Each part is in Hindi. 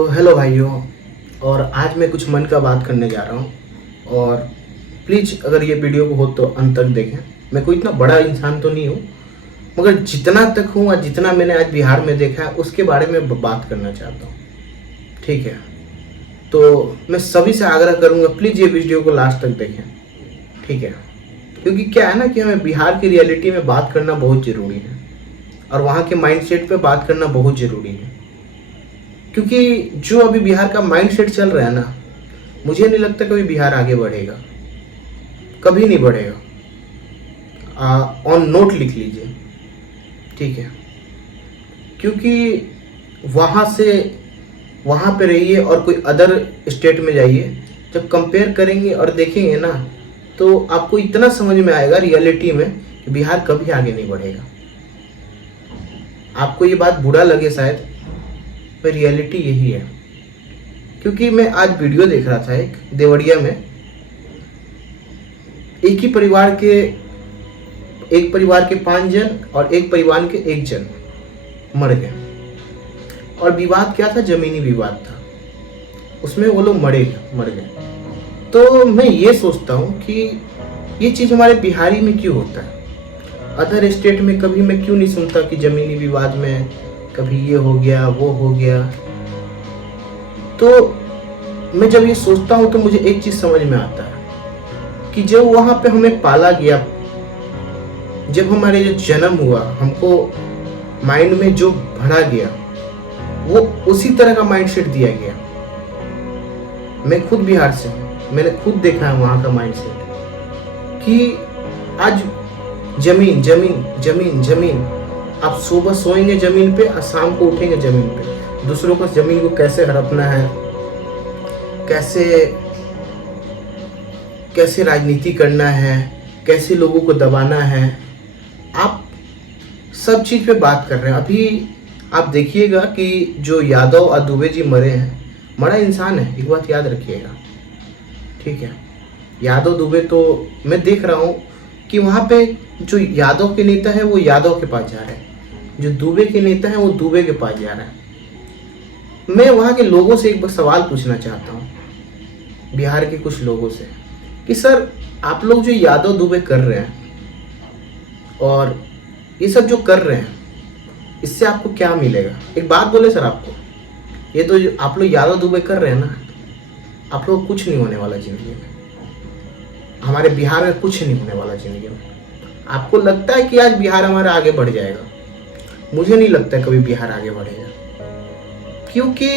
तो हेलो भाइयों, और आज मैं कुछ मन का बात करने जा रहा हूँ। और प्लीज़ अगर ये वीडियो को हो तो अंत तक देखें। मैं कोई इतना बड़ा इंसान तो नहीं हूँ, मगर जितना तक हूँ और जितना मैंने आज बिहार में देखा है उसके बारे में बात करना चाहता हूँ। ठीक है, तो मैं सभी से आग्रह करूँगा प्लीज़ ये वीडियो को लास्ट तक देखें। ठीक है, क्योंकि क्या है ना कि हमें बिहार की रियलिटी में बात करना बहुत ज़रूरी है और वहाँ के माइंडसेट पे बात करना बहुत ज़रूरी है। क्योंकि जो अभी बिहार का माइंडसेट चल रहा है ना, मुझे नहीं लगता कभी बिहार आगे बढ़ेगा, कभी नहीं बढ़ेगा। ऑन नोट लिख लीजिए। ठीक है, क्योंकि वहाँ से वहाँ पे रहिए और कोई अदर स्टेट में जाइए, जब कंपेयर करेंगे और देखेंगे ना, तो आपको इतना समझ में आएगा रियलिटी में कि बिहार कभी आगे नहीं बढ़ेगा। आपको ये बात बुरा लगे शायद, पर रियलिटी यही है। क्योंकि मैं आज वीडियो देख रहा था एक देवरिया में, एक परिवार के 5 जन और एक परिवार के 1 जन मर गए। और विवाद क्या था? जमीनी विवाद था, उसमें वो लोग मर गए। तो मैं ये सोचता हूँ कि ये चीज़ हमारे बिहारी में क्यों होता है? अदर स्टेट में कभी मैं क्यों नहीं सुनता कि जमीनी विवाद में कभी ये हो गया वो हो गया। तो मैं जब ये सोचता हूँ तो मुझे एक चीज़ समझ में आता है कि जब वहाँ पे हमें पाला गया, जब हमारे जो जन्म हुआ, हमको माइंड में जो भरा गया, वो उसी तरह का माइंडसेट दिया गया। मैं खुद बिहार से हूँ, मैंने खुद देखा है वहाँ का माइंडसेट कि आज जमीन जमीन जमीन जमीन। आप सुबह सोएंगे जमीन पे और शाम को उठेंगे जमीन पे। दूसरों को जमीन को कैसे हड़पना है, कैसे राजनीति करना है, कैसे लोगों को दबाना है, आप सब चीज़ पे बात कर रहे हैं। अभी आप देखिएगा कि जो यादव और दुबे जी मरे हैं, बड़ा इंसान है, एक बात याद रखिएगा। ठीक है, यादव दुबे तो मैं देख रहा हूँ कि वहाँ पे जो यादव के नेता है वो यादव के पास जा रहे हैं, जो दुबे के नेता है वो दुबे के पास जा रहा है। मैं वहाँ के लोगों से एक बार सवाल पूछना चाहता हूँ, बिहार के कुछ लोगों से, कि सर आप लोग जो यादव दुबे कर रहे हैं और ये सब जो कर रहे हैं, इससे आपको क्या मिलेगा? एक बात बोले सर, आपको ये तो जो आप लोग यादव दुबे कर रहे हैं ना, आप लोग कुछ नहीं होने वाला ज़िंदगी में। हमारे बिहार में कुछ नहीं होने वाला ज़िंदगी में। आपको लगता है कि आज बिहार हमारा आगे बढ़ जाएगा? मुझे नहीं लगता कभी बिहार आगे बढ़ेगा, क्योंकि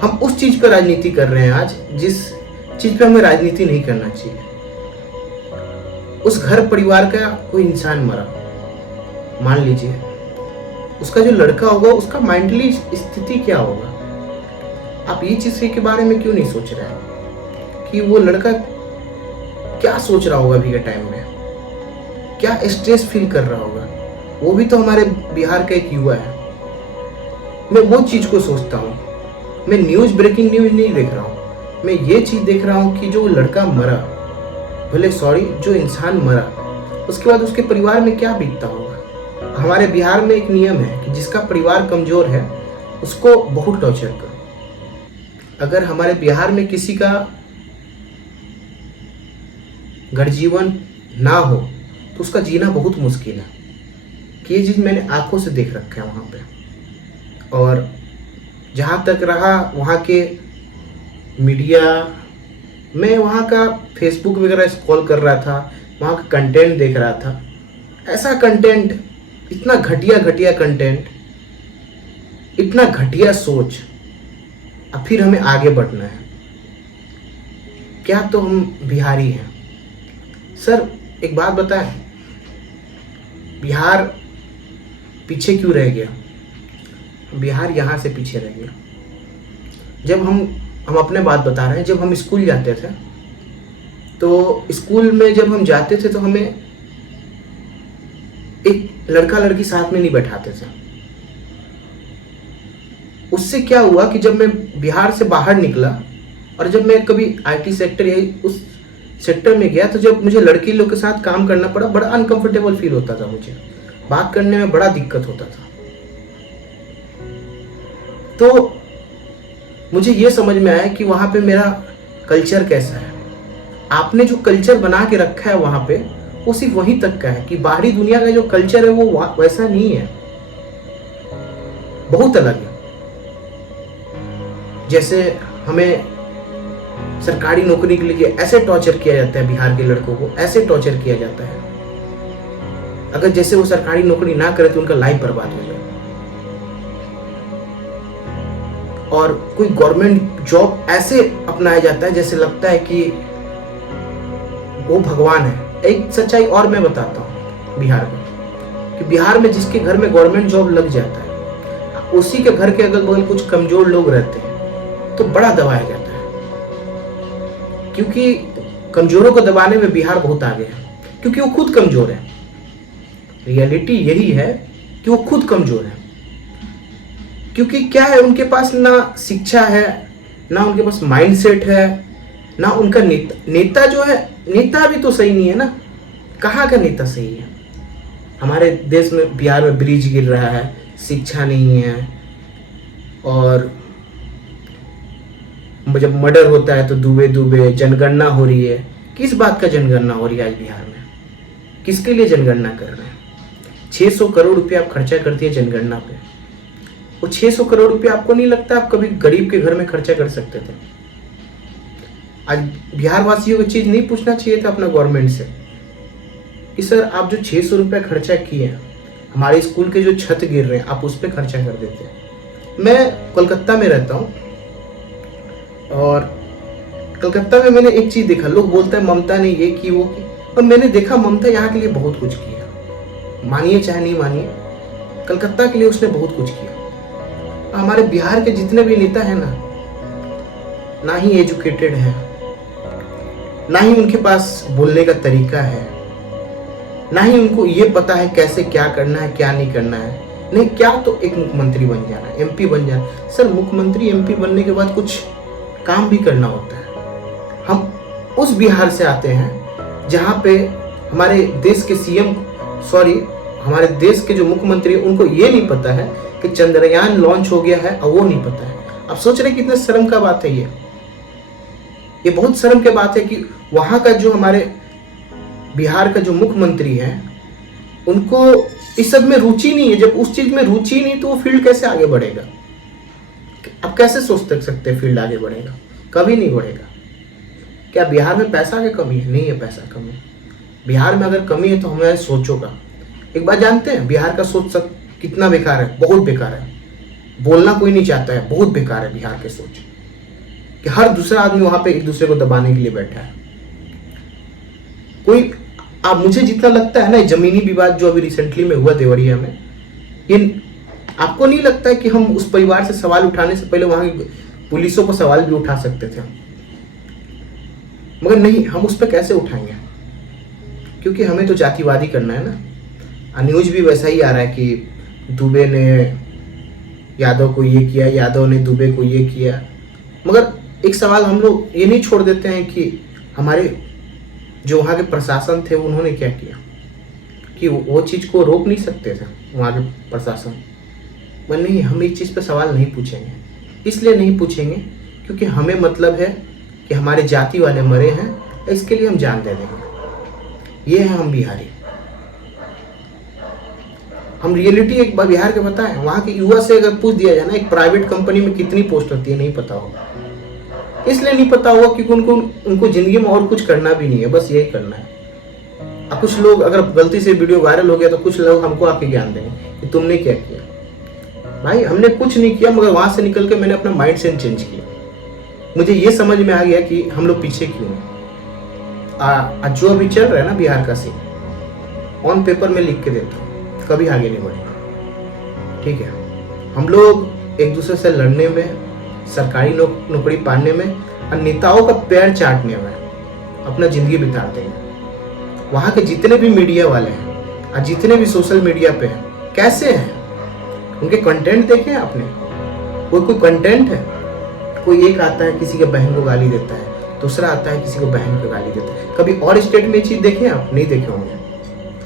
हम उस चीज़ पर राजनीति कर रहे हैं आज जिस चीज़ पे हमें राजनीति नहीं करना चाहिए। उस घर परिवार का कोई इंसान मरा, मान लीजिए, उसका जो लड़का होगा उसका माइंडली स्थिति क्या होगा? आप ये चीज़ के बारे में क्यों नहीं सोच रहे हैं कि वो लड़का क्या सोच रहा होगा अभी के टाइम में, क्या स्ट्रेस फील कर रहा होगा? वो भी तो हमारे बिहार का एक युवा है। मैं वो चीज़ को सोचता हूँ। मैं ब्रेकिंग न्यूज़ नहीं देख रहा हूँ, मैं ये चीज़ देख रहा हूँ कि जो लड़का मरा, जो इंसान मरा, उसके बाद उसके परिवार में क्या बीतता होगा। हमारे बिहार में एक नियम है कि जिसका परिवार कमज़ोर है उसको बहुत टॉर्चर करो। अगर हमारे बिहार में किसी का घर जीवन ना हो तो उसका जीना बहुत मुश्किल है। कि ये चीज़ मैंने आंखों से देख रखा है वहाँ पे। और जहाँ तक रहा वहाँ के मीडिया, मैं वहाँ का फेसबुक वगैरह स्क्रॉल कर रहा था, वहाँ का कंटेंट देख रहा था। ऐसा कंटेंट, इतना घटिया कंटेंट, इतना घटिया सोच, अब फिर हमें आगे बढ़ना है क्या? तो हम बिहारी हैं सर। एक बात बताएं, बिहार पीछे क्यों रह गया? बिहार यहाँ से पीछे रह गया। जब हम अपने बात बता रहे हैं, जब हम स्कूल जाते थे तो स्कूल में जब हम जाते थे तो हमें एक लड़का लड़की साथ में नहीं बैठाते थे। उससे क्या हुआ कि जब मैं बिहार से बाहर निकला और जब मैं कभी IT सेक्टर या उस सेक्टर में गया, तो जब मुझे लड़की लोग के साथ काम करना पड़ा, बड़ा अनकंफर्टेबल फील होता था। मुझे बात करने में बड़ा दिक्कत होता था। तो मुझे ये समझ में आया कि वहाँ पे मेरा कल्चर कैसा है। आपने जो कल्चर बना के रखा है वहाँ पे, वो सिर्फ वहीं तक का है कि बाहरी दुनिया का जो कल्चर है वो वैसा नहीं है, बहुत अलग है। जैसे हमें सरकारी नौकरी के लिए ऐसे टॉर्चर किया जाता है, बिहार के लड़कों को ऐसे टॉर्चर किया जाता है, अगर जैसे वो सरकारी नौकरी ना करे तो उनका लाइफ बर्बाद हो जाए। और कोई गवर्नमेंट जॉब ऐसे अपनाया जाता है जैसे लगता है कि वो भगवान है। एक सच्चाई और मैं बताता हूँ बिहार में, कि बिहार में जिसके घर में गवर्नमेंट जॉब लग जाता है, उसी के घर के अगल बगल कुछ कमजोर लोग रहते हैं तो बड़ा दबाया जाता है, क्योंकि कमजोरों को दबाने में बिहार बहुत आगे है, क्योंकि वो खुद कमजोर है। रियलिटी यही है कि वो खुद कमजोर है, क्योंकि क्या है, उनके पास ना शिक्षा है, ना उनके पास माइंडसेट है, ना उनका नेता जो है, नेता भी तो सही नहीं है ना। कहाँ का नेता सही है? हमारे देश में, बिहार में ब्रिज गिर रहा है, शिक्षा नहीं है, और जब मर्डर होता है तो दुबे दुबे जनगणना हो रही है। किस बात का जनगणना हो रही है आज बिहार में? किसके लिए जनगणना कर रहे हैं? 600 करोड़ रुपए आप खर्चा करती है जनगणना पे। वो 600 करोड़ रुपए आपको नहीं लगता आप कभी गरीब के घर में खर्चा कर सकते थे? आज बिहार वासियों को चीज नहीं पूछना चाहिए था अपना गवर्नमेंट से कि सर आप जो 600 रुपये खर्चा किए, हमारे स्कूल के जो छत गिर रहे हैं आप उस पर खर्चा कर देते हैं। मैं कोलकाता में रहता हूँ, और कलकत्ता में मैंने एक चीज देखा, लोग बोलते हैं ममता ने ये की वो की, और मैंने देखा ममता यहाँ के लिए बहुत कुछ किया। मानिए चाहे नहीं मानिए, कलकत्ता के लिए उसने बहुत कुछ किया। हमारे बिहार के जितने भी नेता हैं ना ही एजुकेटेड है, ना ही उनके पास बोलने का तरीका है, ना ही उनको ये पता है कैसे क्या करना है क्या नहीं करना है। नहीं, क्या तो एक मुख्यमंत्री बन जाना, एमपी बन जाना। सर मुख्यमंत्री एमपी बनने के बाद कुछ काम भी करना होता है। हम उस बिहार से आते हैं जहाँ पे हमारे देश के सीएम, हमारे देश के जो मुख्यमंत्री, उनको ये नहीं पता है कि चंद्रयान लॉन्च हो गया है, और वो नहीं पता है। आप सोच रहे कितने शर्म का बात है ये बहुत शर्म की बात है कि वहाँ का जो हमारे बिहार का जो मुख्यमंत्री है, उनको इस सब में रुचि नहीं है। जब उस चीज में रुचि नहीं तो वो फील्ड कैसे आगे बढ़ेगा? आप कैसे सोच सकते हैं फील्ड आगे बढ़ेगा? कभी नहीं बढ़ेगा। क्या बिहार में पैसा की कमी है? नहीं है पैसा कमी। बिहार में अगर कमी है तो हमारे सोचों का। एक बात जानते हैं, बिहार का सोच सब कितना बेकार है? बहुत बेकार है। बोलना कोई नहीं चाहता है, बहुत बेकार है बिहार के सोच, कि हर दूसरा आदमी वहां पे एक दूसरे को दबाने के लिए बैठा है। कोई आप, मुझे जितना लगता है ना, जमीनी विवाद जो अभी रिसेंटली में हुआ देवरिया में, ये आपको नहीं लगता है कि हम उस परिवार से सवाल उठाने से पहले वहां की पुलिसों को सवाल भी उठा सकते थे? मगर नहीं, हम उस पर कैसे उठाएंगे? क्योंकि हमें तो जातिवादी करना है ना। न्यूज भी वैसा ही आ रहा है कि दुबे ने यादव को ये किया, यादव ने दुबे को ये किया। मगर एक सवाल हम लोग ये नहीं छोड़ देते हैं कि हमारे जो वहाँ के प्रशासन थे उन्होंने क्या किया, कि वो चीज़ को रोक नहीं सकते थे वहाँ के प्रशासन? पर नहीं, हम इस चीज़ पर सवाल नहीं पूछेंगे। इसलिए नहीं पूछेंगे क्योंकि हमें मतलब है कि हमारे जाति वाले मरे हैं, इसके लिए हम जान दे देंगे। ये है हम बिहारी। हम रियलिटी एक बार बिहार के बताएं, वहाँ के युवा से अगर पूछ दिया जाए ना, एक प्राइवेट कंपनी में कितनी पोस्ट होती है, नहीं पता होगा। इसलिए नहीं पता होगा क्योंकि उनको जिंदगी में और कुछ करना भी नहीं है, बस यही करना है। अब कुछ लोग, अगर गलती से वीडियो वायरल हो गया तो कुछ लोग हमको आके ज्ञान देंगे कि तुमने क्या किया। भाई हमने कुछ नहीं किया, मगर वहां से निकल के मैंने अपना माइंड सेट चेंज किया। मुझे ये समझ में आ गया कि हम लोग पीछे क्यों हैं। जो अभी चल रहा है ना बिहार का सीन, ऑन पेपर में लिख के देता हूँ, कभी आगे नहीं बढ़ेगा। ठीक है, हम लोग एक दूसरे से लड़ने में, सरकारी नौकरी पाने में और नेताओं का पैर चाटने में अपना जिंदगी बिताते हैं। वहाँ के जितने भी मीडिया वाले हैं और जितने भी सोशल मीडिया पे हैं, कैसे हैं? उनके कंटेंट देखे आपने? कोई कंटेंट है? कोई एक आता है किसी के बहन को गाली देता है, दूसरा आता है किसी को बहन को गाली देता है। कभी और स्टेट में ये चीज देखे आप? नहीं देखे होंगे।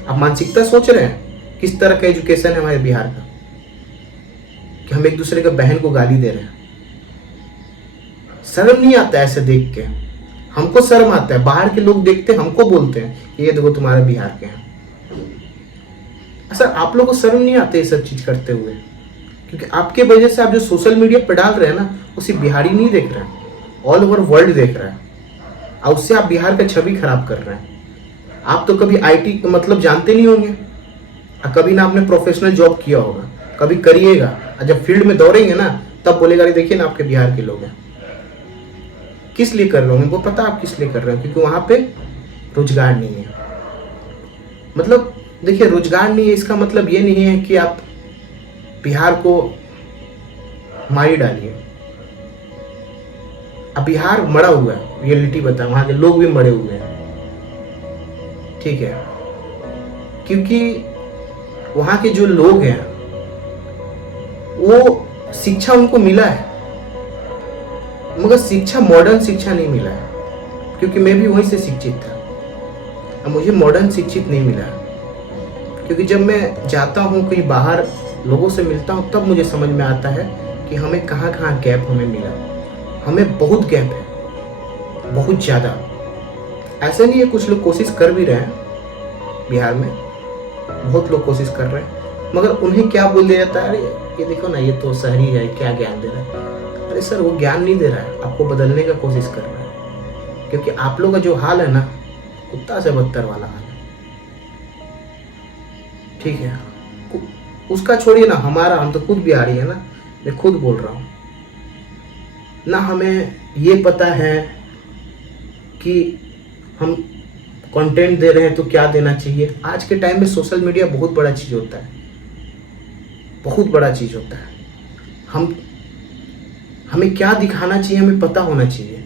आप मानसिकता सोच रहे हैं किस तरह का एजुकेशन है हमारे बिहार का, कि हम एक दूसरे के बहन को गाली दे रहे हैं। शर्म नहीं आता ऐसे देख के? हमको शर्म आता है, बाहर के लोग देखते हैं हमको बोलते हैं कि ये देखो तुम्हारे बिहार के हैं। सर आप लोगों को शर्म नहीं आते ये सब चीज करते हुए? क्योंकि आपके वजह से आप जो सोशल मीडिया पे डाल रहे हैं ना, वो सिर्फ बिहारी नहीं देख रहे हैं, ऑल ओवर वर्ल्ड देख रहा है, और उससे आप बिहार का छवि खराब कर रहे हैं। आप तो कभी आईटी मतलब जानते नहीं होंगे, और कभी ना आपने प्रोफेशनल जॉब किया होगा, कभी करिएगा, और जब फील्ड में दौड़ेंगे ना तब बोलेगा अरे देखिए ना आपके बिहार के लोग हैं। किस लिए कर रहे हो? उनको पता आप किस लिए कर रहे हो, क्योंकि वहां पे रोजगार नहीं है। मतलब देखिए, रोजगार नहीं है इसका मतलब ये नहीं है कि आप बिहार को मारी डालिए। अब बिहार मरा हुआ है, रियलिटी बता, वहां के लोग भी मरे हुए हैं, ठीक है, क्योंकि वहां के जो लोग हैं वो शिक्षा उनको मिला है, मगर शिक्षा मॉडर्न शिक्षा नहीं मिला है, क्योंकि मैं भी वहीं से शिक्षित था, अब मुझे मॉडर्न शिक्षित नहीं मिला है। क्योंकि जब मैं जाता हूँ कहीं बाहर लोगों से मिलता हूँ तब मुझे समझ में आता है कि हमें कहाँ कहाँ गैप हमें मिला। हमें बहुत गैप है, बहुत ज़्यादा। ऐसा नहीं है, कुछ लोग कोशिश कर भी रहे हैं बिहार में, बहुत लोग कोशिश कर रहे हैं, मगर उन्हें क्या बोल दिया जाता है, अरे ये देखो ना ये तो शहरी है, क्या ज्ञान दे रहा है। अरे सर वो ज्ञान नहीं दे रहा है, आपको बदलने का कोशिश कर रहा है, क्योंकि आप लोग का जो हाल है ना, कुत्ता से बदतर वाला हाल है, ठीक है। उसका छोड़िए ना, हमारा, हम तो खुद बिहारी है ना, मैं खुद बोल रहा हूँ ना, हमें ये पता है कि हम कंटेंट दे रहे हैं तो क्या देना चाहिए। आज के टाइम में सोशल मीडिया बहुत बड़ा चीज़ होता है, बहुत बड़ा चीज़ होता है। हमें क्या दिखाना चाहिए हमें पता होना चाहिए,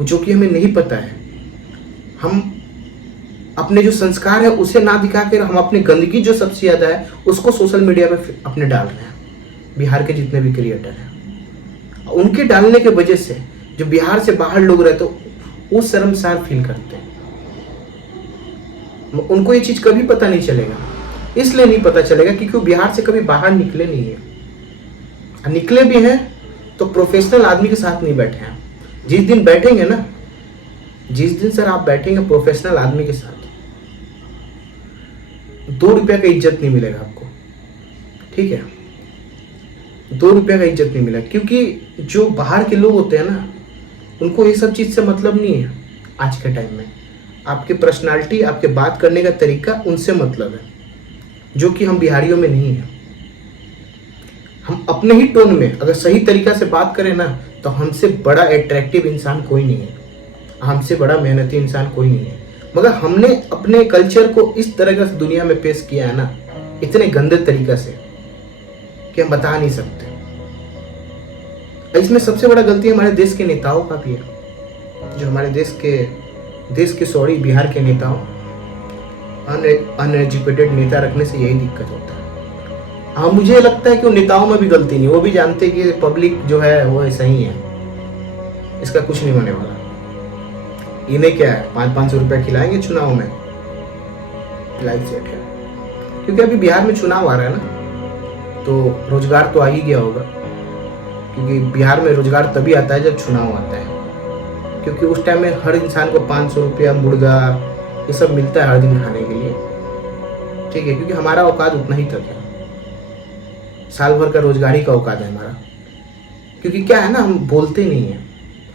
जो कि हमें नहीं पता है। हम अपने जो संस्कार है उसे ना दिखा कर हम अपनी गंदगी जो सबसे ज़्यादा है उसको सोशल मीडिया पे अपने डाल रहे हैं। बिहार के जितने भी क्रिएटर हैं उनके डालने के वजह से जो बिहार से बाहर लोग रहते वो शर्मसार फील करते हैं। उनको ये चीज़ कभी पता नहीं चलेगा, इसलिए नहीं पता चलेगा क्योंकि वो बिहार से कभी बाहर निकले नहीं है। निकले भी हैं तो प्रोफेशनल आदमी के साथ नहीं बैठे हैं। जिस दिन बैठेंगे ना, जिस दिन सर आप बैठेंगे प्रोफेशनल आदमी के साथ, 2 रुपया का इज्जत नहीं मिलेगा आपको, ठीक है, 2 रुपया का इज्जत नहीं मिलेगा। क्योंकि जो बाहर के लोग होते हैं ना, उनको ये सब चीज़ से मतलब नहीं है। आज के टाइम में आपके पर्सनालिटी, आपके बात करने का तरीका, उनसे मतलब है, जो कि हम बिहारियों में नहीं है। हम अपने ही टोन में अगर सही तरीका से बात करें ना, तो हमसे बड़ा अट्रैक्टिव इंसान कोई नहीं है, हमसे बड़ा मेहनती इंसान कोई नहीं है। मगर हमने अपने कल्चर को इस तरह से दुनिया में पेश किया है ना, इतने गंदे तरीके से कि हम बता नहीं सकते। इसमें सबसे बड़ा गलती हमारे देश के नेताओं का भी है, जो हमारे देश के सॉरी बिहार के नेताओं, अनएजुकेटेड नेता रखने से यही दिक्कत होता है। हाँ, मुझे लगता है कि वो नेताओं में भी गलती नहीं, वो भी जानते कि पब्लिक जो है वो ऐसा ही है, इसका कुछ नहीं होने वाला। इन्हें क्या है, 500-500 रुपया खिलाएंगे चुनाव में, लाइफ सेट है। क्योंकि अभी बिहार में चुनाव आ रहा है ना, तो रोजगार तो आ ही गया होगा, क्योंकि बिहार में रोजगार तभी आता है जब चुनाव आता है। क्योंकि उस टाइम में हर इंसान को 500 रुपया, मुर्गा, ये सब मिलता है हर दिन खाने के लिए, ठीक है, क्योंकि हमारा औकात उतना ही तक है, साल भर का रोजगारी का औकात है हमारा। क्योंकि क्या है ना, हम बोलते नहीं हैं,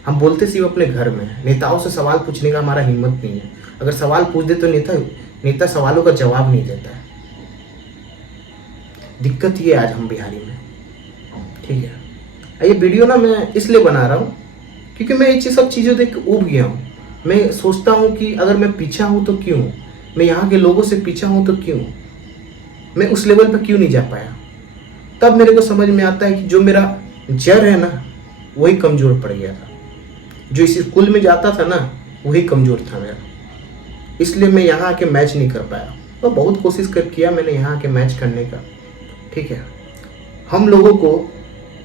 हम बोलते सिर्फ अपने घर में है। नेताओं से सवाल पूछने का हमारा हिम्मत नहीं है। अगर सवाल पूछ दे तो नेता सवालों का जवाब नहीं देता है। दिक्कत ये आज हम बिहारी में, ठीक है। ये वीडियो ना मैं इसलिए बना रहा हूँ क्योंकि मैं ये सब चीज़ें देख के ऊब गया हूँ। मैं सोचता हूँ कि अगर मैं पीछा हूँ तो क्यों, मैं यहाँ के लोगों से पीछा हूँ तो क्यों, मैं उस लेवल पर क्यों नहीं जा पाया। तब मेरे को समझ में आता है कि जो मेरा जड़ है ना, वही कमज़ोर पड़ गया था। जो इस स्कूल में जाता था ना, वही कमज़ोर था मेरा, इसलिए मैं यहाँ आके मैच नहीं कर पाया। तो बहुत कोशिश किया मैंने यहाँ आके मैच करने का, ठीक है। हम लोगों को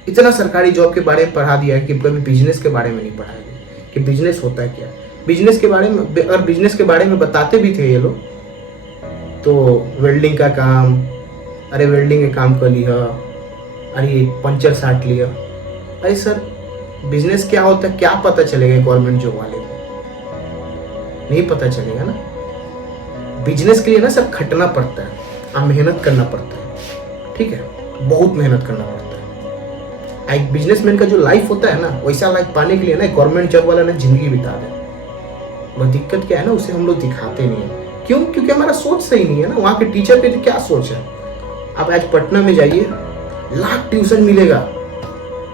इतना सरकारी जॉब के बारे में पढ़ा दिया है कि कभी बिजनेस के बारे में नहीं पढ़ाया गया कि बिजनेस होता है क्या। बिजनेस के बारे में, अगर बिजनेस के बारे में बताते भी थे ये लोग, तो वेल्डिंग का काम, अरे वेल्डिंग का काम कर लिया, अरे पंचर साट लिया। अरे सर, बिजनेस क्या होता है क्या पता चलेगा गवर्नमेंट जॉब वाले को? नहीं पता चलेगा ना। बिजनेस के लिए ना सब खटना पड़ता है, आप मेहनत करना पड़ता है, ठीक है, बहुत मेहनत करना पड़ता है। एक बिजनेसमैन का जो लाइफ होता है ना, वैसा लाइफ पाने के लिए ना गवर्नमेंट जॉब वाला ना जिंदगी बिता दे। और दिक्कत क्या है ना, उसे हम लोग दिखाते नहीं है। क्यों? क्योंकि हमारा सोच सही नहीं है ना। वहाँ के टीचर पे क्या सोच है? आप आज पटना में जाइए, लाख ट्यूशन मिलेगा,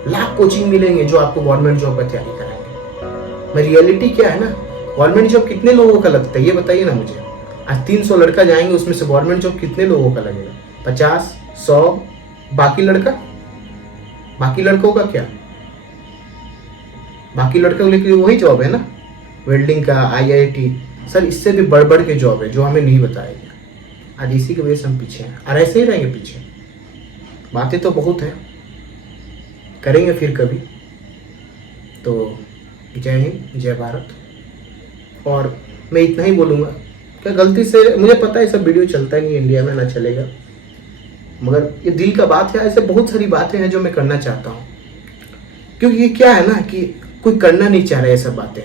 लाख कोचिंग मिलेंगे जो आपको गवर्नमेंट जॉब का तैयारी कराएंगे। मैं रियलिटी क्या है ना, गवर्नमेंट जॉब कितने लोगों का लगता है ये बताइए ना मुझे। आज 300 लड़का जाएंगे, उसमें से गवर्नमेंट जॉब कितने लोगों का लगेगा? 50, 100, बाकी लड़कों का क्या? बाकी लड़कों के लिए वही जॉब है ना, वेल्डिंग का, IIT सर, इससे भी बढ़ बढ़ के जॉब है जो हमें नहीं बताया गया। आज इसी की वजह से हम पीछे हैं और ऐसे ही रहेंगे पीछे। बातें तो बहुत है, करेंगे फिर कभी। तो जय हिंद, जय भारत। और मैं इतना ही बोलूँगा, क्या गलती से, मुझे पता है सब वीडियो चलता ही नहीं इंडिया में, ना चलेगा, मगर ये दिल का बात है। ऐसे बहुत सारी बातें हैं जो मैं करना चाहता हूँ, क्योंकि ये क्या है ना कि कोई करना नहीं चाह रहा है ये सब बातें।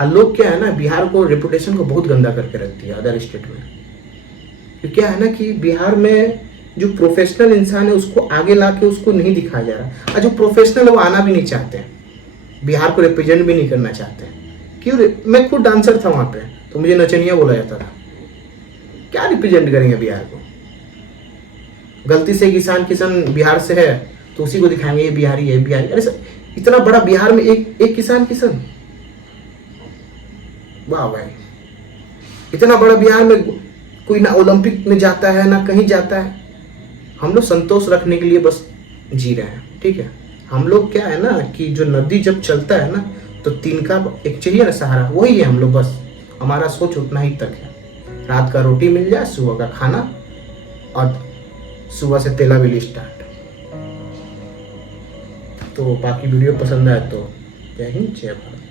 और लोग क्या है ना, बिहार को रेपुटेशन को बहुत गंदा करके रखती है अदर स्टेट में। तो क्या है ना कि बिहार में जो प्रोफेशनल इंसान है उसको आगे ला के उसको नहीं दिखाया जा रहा, और जो प्रोफेशनल है वो आना भी नहीं चाहते हैं, बिहार को रिप्रेजेंट भी नहीं करना चाहते हैं। क्यों? मैं खुद डांसर था वहाँ पे, तो मुझे नचनिया बोला जाता था। क्या रिप्रेजेंट करेंगे बिहार को? गलती से किसान बिहार से है तो उसी को दिखाएंगे ये बिहारी है, बिहारी। अरे सर, इतना बड़ा बिहार में एक किसान, वाह भाई, इतना बड़ा बिहार में कोई ना ओलंपिक में जाता है ना कहीं जाता है। हम लोग संतोष रखने के लिए बस जी रहे हैं, ठीक है। हम लोग क्या है ना कि जो नदी जब चलता है ना तो तिनका एक चाहिए ना सहारा, वही है हम लोग। बस हमारा सोच उतना ही तक है, रात का रोटी मिल जाए, सुबह का खाना, और सुबह से तेला बिल स्टार्ट। तो बाकी वीडियो पसंद आए तो जय हिंद, जय भारत।